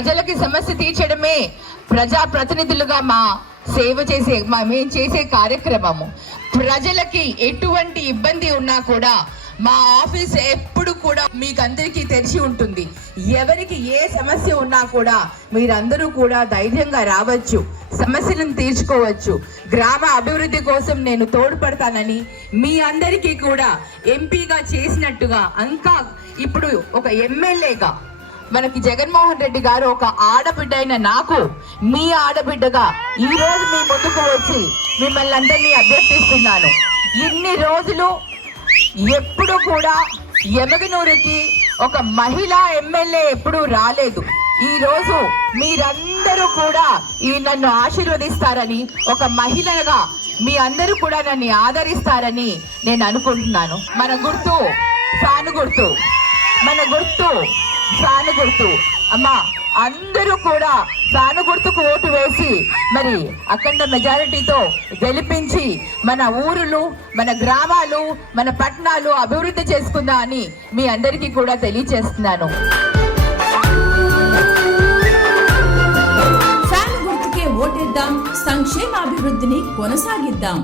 ప్రజలకు సమస్య తీర్చడమే ప్రజా ప్రతినిధులుగా మా సేవ చేసే మా మేము చేసే కార్యక్రమము. ప్రజలకి ఎటువంటి ఇబ్బంది ఉన్నా కూడా మా ఆఫీస్ ఎప్పుడు కూడా మీకు అందరికీ తెరిచి ఉంటుంది. ఎవరికి ఏ సమస్య ఉన్నా కూడా మీరందరూ కూడా ధైర్యంగా రావచ్చు సమస్యలను తీర్చుకోవచ్చు. గ్రామ అభివృద్ధి కోసం నేను తోడ్పడతానని మీ అందరికీ కూడా ఎంపీగా చేసినట్టుగా ఇంకా ఇప్పుడు ఒక ఎమ్మెల్యేగా మనకి జగన్మోహన్ రెడ్డి గారు ఒక ఆడబిడ్డ అయిన నాకు మీ ఆడబిడ్డగా ఈ రోజు మీ ముందుకు వచ్చి మిమ్మల్ని అందరినీ అభ్యర్థిస్తున్నాను. ఇన్ని రోజులు ఎప్పుడు కూడా ఎమగనూరుకి ఒక మహిళా ఎమ్మెల్యే ఎప్పుడూ రాలేదు. ఈ రోజు మీరందరూ కూడా ఈ నన్ను ఆశీర్వదిస్తారని ఒక మహిళగా మీ అందరూ కూడా నన్ను ఆదరిస్తారని నేను అనుకుంటున్నాను. మన గుర్తు సాను గుర్తు మన గుర్తు. సాను గుర్తు అమ్మా అందరూ కూడా సాను గుర్తుకు ఓటు వేసి మరి అఖండ మెజారిటీతో గెలిపించి మన ఊరులు మన గ్రామాలు మన పట్టణాలు అభివృద్ధి చేసుకుందా అని మీ అందరికీ కూడా తెలియచేస్తున్నాను. ఫ్యాన్ గుర్తుకే ఓటేద్దాం సంక్షేమాభివృద్ధిని కొనసాగిద్దాం.